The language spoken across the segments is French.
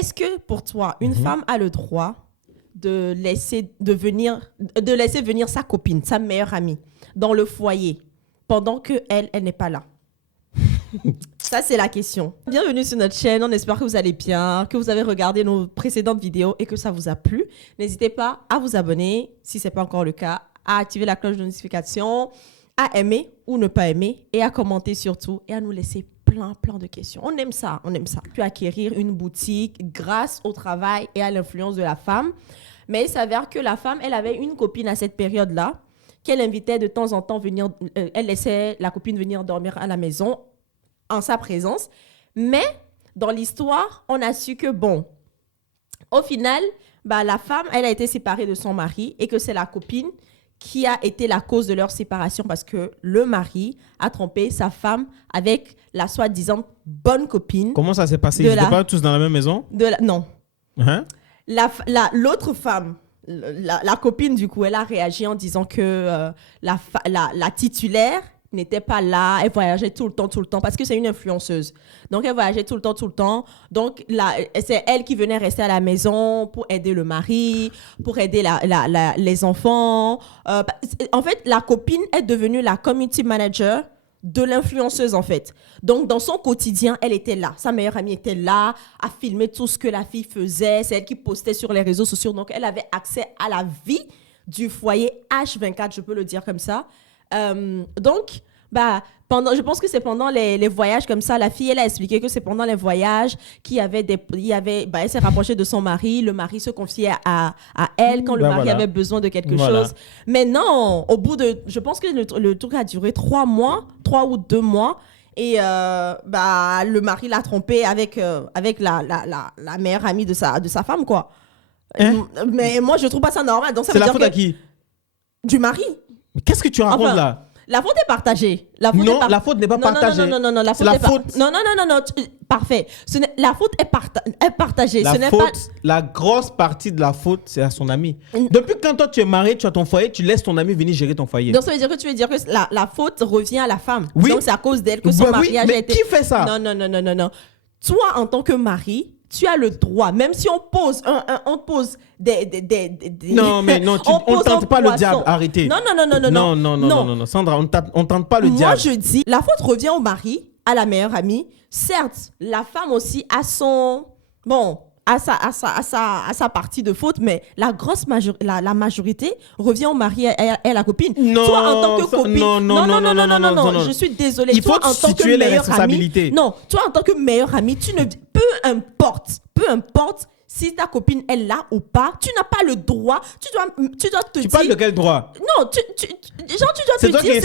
est-ce que pour toi, une femme a le droit de laisser venir sa copine, sa meilleure amie, dans le foyer, pendant qu'elle n'est pas là? Ça, c'est la question. Bienvenue sur notre chaîne. On espère que vous allez bien, que vous avez regardé nos précédentes vidéos et que ça vous a plu. N'hésitez pas à vous abonner, si ce n'est pas encore le cas, à activer la cloche de notification, à aimer ou ne pas aimer et à commenter surtout et à nous laisser plein de questions. On aime ça, on aime ça. Puis acquérir une boutique grâce au travail et à l'influence de la femme. Mais il s'avère que la femme, elle avait une copine à cette période-là qu'elle invitait de temps en temps venir, elle laissait la copine venir dormir à la maison en sa présence. Mais dans l'histoire, on a su que bon, au final, la femme, elle a été séparée de son mari et que c'est la copine qui a été la cause de leur séparation parce que le mari a trompé sa femme avec la soi-disant bonne copine. Comment ça s'est passé? Ils n'étaient pas tous dans la même maison? Non. Hein? L'autre femme, la copine, du coup, elle a réagi en disant que la titulaire n'était pas là, elle voyageait tout le temps, parce que c'est une influenceuse. Donc, elle voyageait tout le temps. Donc, c'est elle qui venait rester à la maison pour aider le mari, pour aider les enfants. En fait, la copine est devenue la community manager de l'influenceuse, en fait. Donc, dans son quotidien, elle était là. Sa meilleure amie était là, à filmer tout ce que la fille faisait. C'est elle qui postait sur les réseaux sociaux. Donc, elle avait accès à la vie du foyer H24, je peux le dire comme ça. Donc, je pense que c'est pendant les voyages comme ça, la fille, elle a expliqué que c'est pendant les voyages elle s'est rapprochée de son mari, le mari se confiait à elle quand le mari avait besoin de quelque chose. Mais non, au bout de, je pense que le truc a duré 3 ou 2 mois. Et le mari l'a trompée avec la meilleure amie de sa femme, quoi. Hein? Mais moi, je trouve pas ça normal. Donc, ça c'est veut la dire faute à qui? Du mari. Mais qu'est-ce que tu racontes là? La faute est partagée. La faute n'est pas partagée. Non, la faute c'est la est faute. Non, parfait. La faute est partagée. La grosse partie de la faute, c'est à son ami. Depuis quand toi tu es marié, tu as ton foyer, tu laisses ton ami venir gérer ton foyer. Donc ça veut dire que tu veux dire que la faute revient à la femme. Oui. Donc c'est à cause d'elle que son mariage a été... Qui fait ça? Non. Toi, en tant que mari, tu as le droit, même si on pose Non, mais non, on ne tente pas le diable. Arrêtez. Non. Sandra, on ne tente pas le diable. Moi, je dis, la faute revient au mari, à la meilleure amie. Certes, la femme aussi a son... Bon, à sa partie de faute, mais la majorité revient au mari et à la copine. Non, toi, en tant que copine... Non, je suis désolée. Il faut toi, en tant que les meilleure responsabilités. amie, non, toi, en tant que meilleure amie, peu importe si ta copine est là ou pas, tu n'as pas le droit. Tu dois te dire... Tu parles de quel droit? Non, tu dois te dire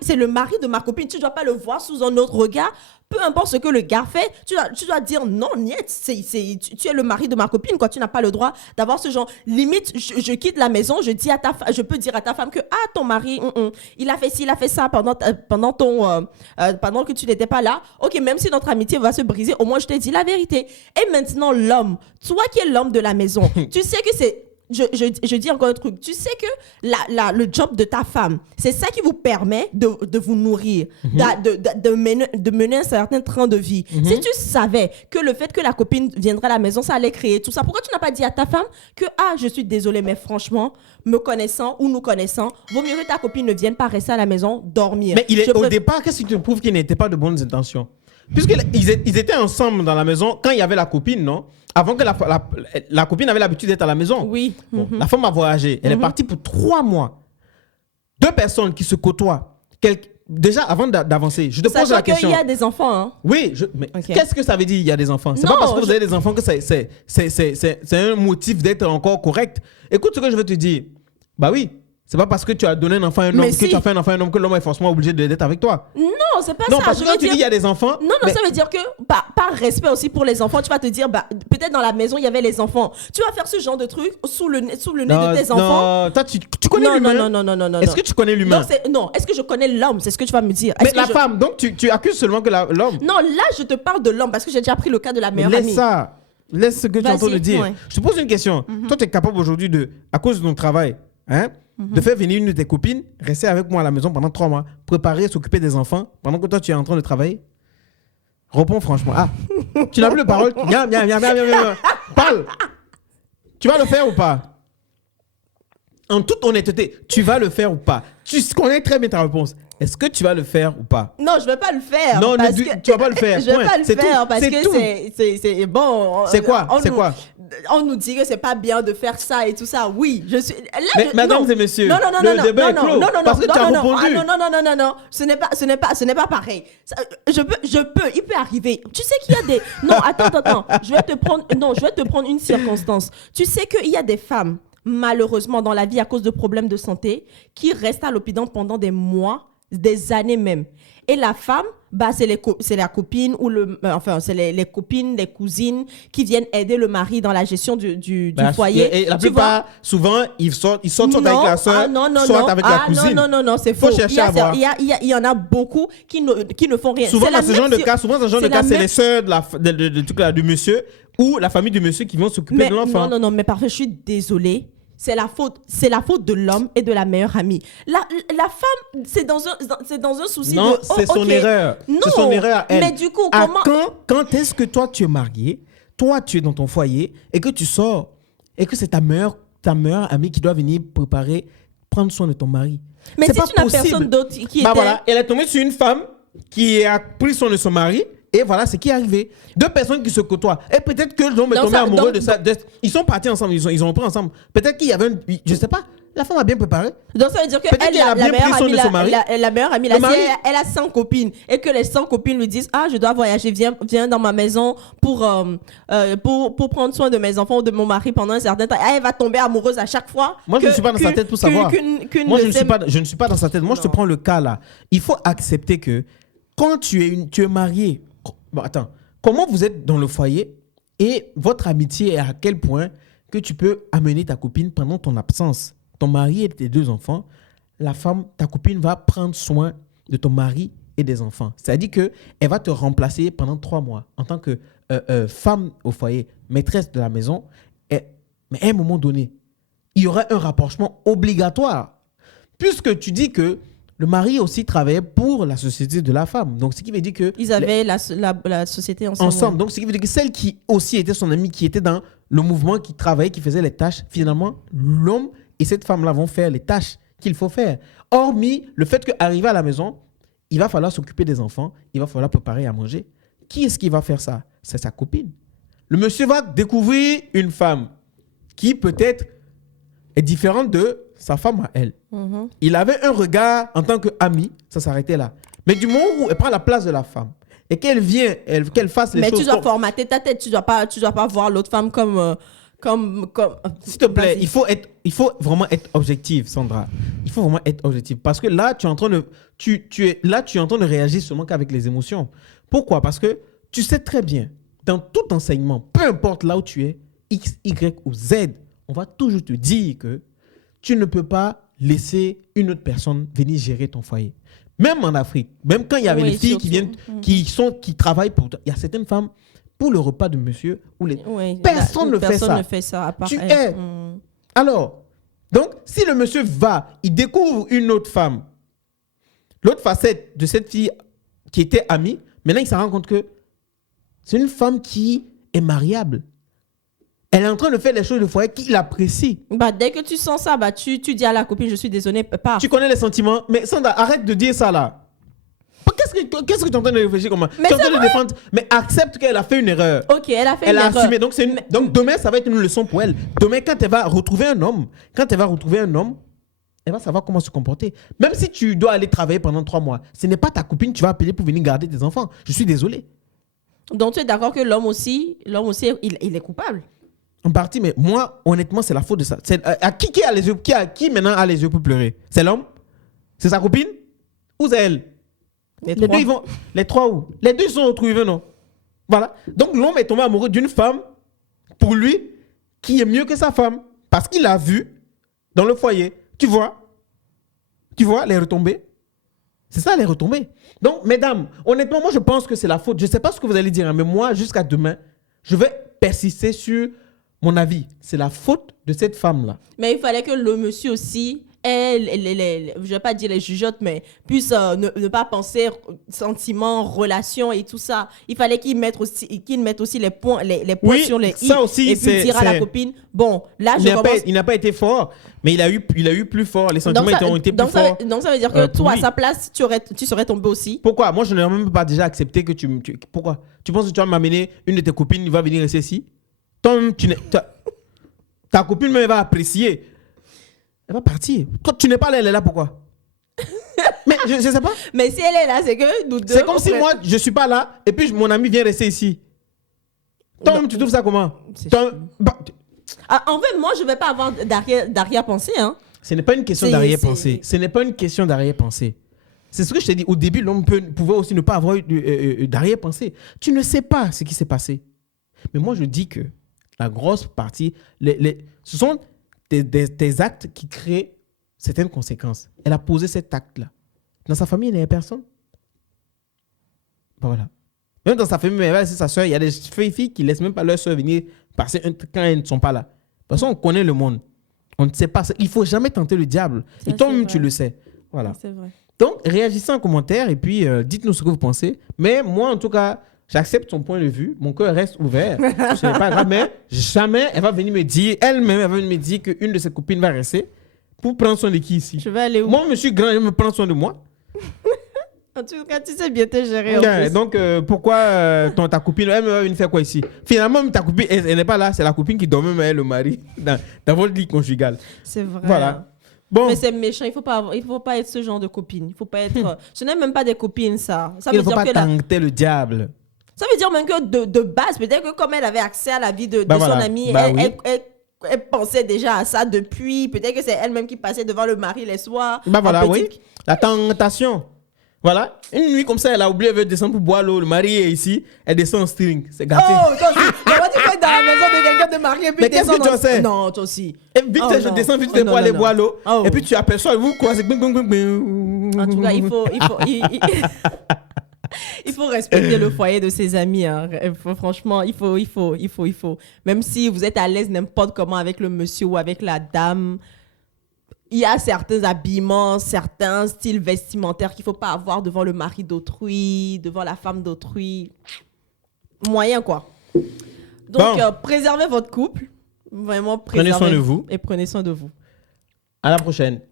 c'est le mari de ma copine. Tu ne dois pas le voir sous un autre regard. Peu importe ce que le gars fait, tu dois dire non, niet, tu es le mari de ma copine, quoi. Tu n'as pas le droit d'avoir ce genre. Limite, je quitte la maison, je peux dire à ta femme que ton mari, il a fait ci, il a fait ça pendant que tu n'étais pas là. Ok, même si notre amitié va se briser, au moins je t'ai dit la vérité. Et maintenant, l'homme, toi qui es l'homme de la maison, tu sais que c'est... Je dis encore un truc. Tu sais que le job de ta femme, c'est ça qui vous permet de vous nourrir, de mener un certain train de vie. Si tu savais que le fait que la copine viendrait à la maison, ça allait créer tout ça, pourquoi tu n'as pas dit à ta femme que je suis désolée, mais franchement, me connaissant ou nous connaissant, vaut mieux que ta copine ne vienne pas rester à la maison dormir. Mais au départ, qu'est-ce qui te prouve qu'il n'était pas de bonnes intentions? Puisqu'ils étaient ensemble dans la maison quand il y avait la copine, non? Avant que la copine avait l'habitude d'être à la maison. Oui. Bon, la femme a voyagé. Elle est partie pour 3 mois. 2 personnes qui se côtoient. Déjà, avant d'avancer, je te pose la question. Sachant qu'il y a des enfants. Hein. Oui, mais qu'est-ce que ça veut dire, il y a des enfants? C'est pas parce que vous avez des enfants que c'est un motif d'être encore correct. Écoute ce que je veux te dire. Bah oui. C'est pas parce que tu as donné un enfant à un homme, tu as fait un enfant à un homme que l'homme est forcément obligé d'être avec toi. Non, c'est pas ça. Non, parce que quand tu dis il y a des enfants... Non, ça veut dire que par respect aussi pour les enfants, tu vas te dire, peut-être dans la maison, il y avait les enfants. Tu vas faire ce genre de truc sous le nez de tes enfants. Non, toi, tu connais l'humain. Non. Est-ce que tu connais l'humain? Non, est-ce que je connais l'homme? C'est ce que tu vas me dire. Mais la femme, donc tu accuses seulement que l'homme. Non, là, je te parle de l'homme parce que j'ai déjà pris le cas de la meilleure amie. Laisse ce que tu es en train de dire. Ouais. Je te pose une question. Toi, tu es capable aujourd'hui à cause de ton travail, de faire venir une de tes copines, rester avec moi à la maison pendant 3 mois, préparer, s'occuper des enfants pendant que toi tu es en train de travailler? Réponds franchement. Ah, tu n'as plus de parole. Viens. Parle. Tu vas le faire ou pas? En toute honnêteté, tu vas le faire ou pas? Tu connais très bien ta réponse. Est-ce que tu vas le faire ou pas? Non, je ne vais pas le faire. Non, tu vas pas le faire. Je ne vais pas le faire parce que c'est bon. C'est quoi? On nous dit que c'est pas bien de faire ça et tout ça. Oui, je suis. Mais mesdames et messieurs, le débat est clos parce que tu as répondu. Non. Ce n'est pas pareil. Il peut arriver. Tu sais qu'il y a des. Non, attends. Je vais te prendre une circonstance. Tu sais qu'il y a des femmes, malheureusement, dans la vie, à cause de problèmes de santé, qui restent à l'hôpital pendant des mois, des années même. Et la femme, c'est la copine ou c'est les copines, les cousines qui viennent aider le mari dans la gestion du foyer. Et la plupart, souvent, ils sortent soit avec la soeur, soit avec la cousine. Non, c'est faux. Faut chercher à voir. Il y en a beaucoup qui ne font rien. Souvent, dans ce genre de cas, c'est les sœurs du monsieur ou la famille du monsieur qui vont s'occuper de l'enfant. Non, mais parfait, je suis désolée. C'est la faute de l'homme et de la meilleure amie. La femme, c'est dans un souci non, c'est son erreur. Non, c'est son erreur à elle. Mais du coup, comment... Quand est-ce que toi, tu es marié, toi, tu es dans ton foyer et que tu sors et que c'est ta meilleure amie qui doit venir prendre soin de ton mari? Mais si tu n'as personne d'autre qui était... Voilà, elle est tombée sur une femme qui a pris soin de son mari. Et voilà ce qui est arrivé. Deux personnes qui se côtoient. Et peut-être que l'homme est tombé amoureux de ça. Ils sont partis ensemble, ils ont pris ensemble. Peut-être qu'il y avait je sais pas, la femme a bien préparé. Donc ça veut dire que la meilleure amie, elle a 100 copines. Et que les 100 copines lui disent, ah, je dois voyager, viens dans ma maison pour prendre soin de mes enfants ou de mon mari pendant un certain temps. Ah, elle va tomber amoureuse à chaque fois. Moi, je ne suis pas dans sa tête pour savoir. Moi, je ne suis pas dans sa tête. Moi, je te prends le cas là. Il faut accepter que quand tu es marié. Bon, attends, comment vous êtes dans le foyer et votre amitié est à quel point que tu peux amener ta copine pendant ton absence, ton mari et tes 2 enfants, la femme, ta copine va prendre soin de ton mari et des enfants. C'est-à-dire qu'elle va te remplacer pendant 3 mois en tant que femme au foyer, maîtresse de la maison. Mais à un moment donné, il y aura un rapprochement obligatoire puisque tu dis que le mari aussi travaillait pour la société de la femme. Donc, ce qui veut dire que... Ils avaient la société ensemble. Donc, ce qui veut dire que celle qui aussi était son amie, qui était dans le mouvement, qui travaillait, qui faisait les tâches, finalement, l'homme et cette femme-là vont faire les tâches qu'il faut faire. Hormis le fait qu'arrivé à la maison, il va falloir s'occuper des enfants, il va falloir préparer à manger. Qui est-ce qui va faire ça? C'est sa copine. Le monsieur va découvrir une femme qui peut-être est différente de sa femme à elle. Mm-hmm. Il avait un regard en tant qu'ami, ça s'arrêtait là. Mais du moment où elle prend la place de la femme et qu'elle vient, qu'elle fasse les choses... Mais tu dois formater ta tête, tu dois pas voir l'autre femme comme... S'il te plaît, il faut vraiment être objectif, Sandra. Il faut vraiment être objectif. Parce que là, tu es en train de réagir seulement qu'avec les émotions. Pourquoi? Parce que tu sais très bien, dans tout enseignement, peu importe là où tu es, X, Y ou Z, on va toujours te dire que tu ne peux pas laisser une autre personne venir gérer ton foyer. Même en Afrique, même quand il y avait les filles qui viennent, qui travaillent pour toi, il y a certaines femmes, pour le repas de monsieur, personne ne fait ça. À part tu es. Alors, donc, si le monsieur il découvre une autre femme, l'autre facette de cette fille qui était amie, maintenant il se rend compte que c'est une femme qui est mariable. Elle est en train de faire les choses de foyer qu'il apprécie. Dès que tu sens ça, tu dis à la copine, je suis désolée, pas. Tu connais les sentiments, mais Sandra, arrête de dire ça là. Qu'est-ce que tu es en train de réfléchir comme ça? Tu es en train de défendre, mais accepte qu'elle a fait une erreur. Ok, elle a fait une erreur. Elle a assumé. Donc demain, ça va être une leçon pour elle. Demain, quand elle va retrouver un homme, elle va savoir comment se comporter. Même si tu dois aller travailler pendant 3 mois, ce n'est pas ta copine que tu vas appeler pour venir garder tes enfants. Je suis désolé. Donc tu es d'accord que l'homme aussi, il est coupable? En partie, mais moi, honnêtement, c'est la faute de ça. Qui maintenant a les yeux pour pleurer? C'est l'homme? C'est sa copine? Ou c'est elle? Les deux, ils vont... Les 3 où? Les 2 sont retrouvés, non? Voilà. Donc, l'homme est tombé amoureux d'une femme, pour lui, qui est mieux que sa femme. Parce qu'il l'a vu dans le foyer. Tu vois les retombées? C'est ça, les retombées. Donc, mesdames, honnêtement, moi, je pense que c'est la faute. Je ne sais pas ce que vous allez dire, mais moi, jusqu'à demain, je vais persister sur mon avis. C'est la faute de cette femme-là. Mais il fallait que le monsieur aussi je vais pas dire les jugeotes, mais puissent ne pas penser sentiments, relations et tout ça. Il fallait qu'ils mettent aussi les points sur les i. Ça aussi, et puis dire à la copine, bon, là, il n'a pas été fort, mais il a eu plus fort. Les sentiments ont été plus forts. Donc, ça veut dire que toi, à sa place, tu serais tombé aussi. Pourquoi? Moi, je n'aurais même pas déjà accepté que Pourquoi? Tu penses que tu vas m'amener une de tes copines, il va venir rester ici? Toi-même, ta copine, même, elle va apprécier. Elle va partir. Quand tu n'es pas là, elle est là, pourquoi? Mais je ne sais pas. Mais si elle est là, c'est que nous deux... C'est comme si moi, je ne suis pas là, et puis mon ami vient rester ici. Toi-même, tu trouves ça comment? En fait, moi, je ne vais pas avoir d'arrière-pensée. Hein. Ce n'est pas une question d'arrière-pensée. Ce n'est pas une question d'arrière-pensée. C'est ce que je t'ai dit. Au début, l'homme pouvait aussi ne pas avoir d'arrière-pensée. Tu ne sais pas ce qui s'est passé. Mais moi, je dis que la grosse partie, ce sont tes actes qui créent certaines conséquences. Elle a posé cet acte-là. Dans sa famille, il n'y avait personne. Voilà. Même dans sa famille, c'est sa soeur. Il y a des filles qui ne laissent même pas leur soeur venir passer quand elles ne sont pas là. De toute façon, on connaît le monde. On ne sait pas. Il ne faut jamais tenter le diable. Et toi-même, tu le sais. Voilà. C'est vrai. Donc, réagissez en commentaire et puis dites-nous ce que vous pensez. Mais moi, en tout cas, j'accepte son point de vue. Mon cœur reste ouvert. Ce n'est pas grave. Mais jamais elle va venir me dire, elle-même, elle va venir me dire qu'une de ses copines va rester pour prendre soin de qui ici. Je vais aller où? Moi, je suis grand, je me prends soin de moi. En tout cas, tu sais bien te gérer. Yeah, donc, pourquoi ta copine, elle va venir faire quoi ici? Finalement, ta copine, elle n'est pas là. C'est la copine qui dort même avec le mari dans votre lit conjugal. C'est vrai. Voilà. Bon. Mais c'est méchant, il faut pas être ce genre de copine. Il faut pas être. Ce n'est même pas des copines, ça. Il ne faut pas tenter le diable. Ça veut dire même que de base, peut-être que comme elle avait accès à la vie de son amie, elle pensait déjà à ça depuis. Peut-être que c'est elle-même qui passait devant le mari les soirs. Oui. La tentation. Voilà. Une nuit comme ça, elle a oublié, elle veut descendre pour boire l'eau. Le mari est ici, elle descend en string. C'est gâté. Oh, toi aussi. Comment tu fais dans la maison de quelqu'un de marié puis mais qu'est-ce que tu sais? Non, toi aussi. Et vite, je descends vite pour aller boire l'eau. Oh. Et puis tu aperçois, vous croisez. En tout cas, il faut respecter le foyer de ses amis. Hein. Franchement, il faut. Même si vous êtes à l'aise n'importe comment avec le monsieur ou avec la dame, il y a certains habillements, certains styles vestimentaires qu'il ne faut pas avoir devant le mari d'autrui, devant la femme d'autrui. Moyen, quoi. Donc, préservez votre couple. Vraiment, prenez soin de vous. Et prenez soin de vous. À la prochaine.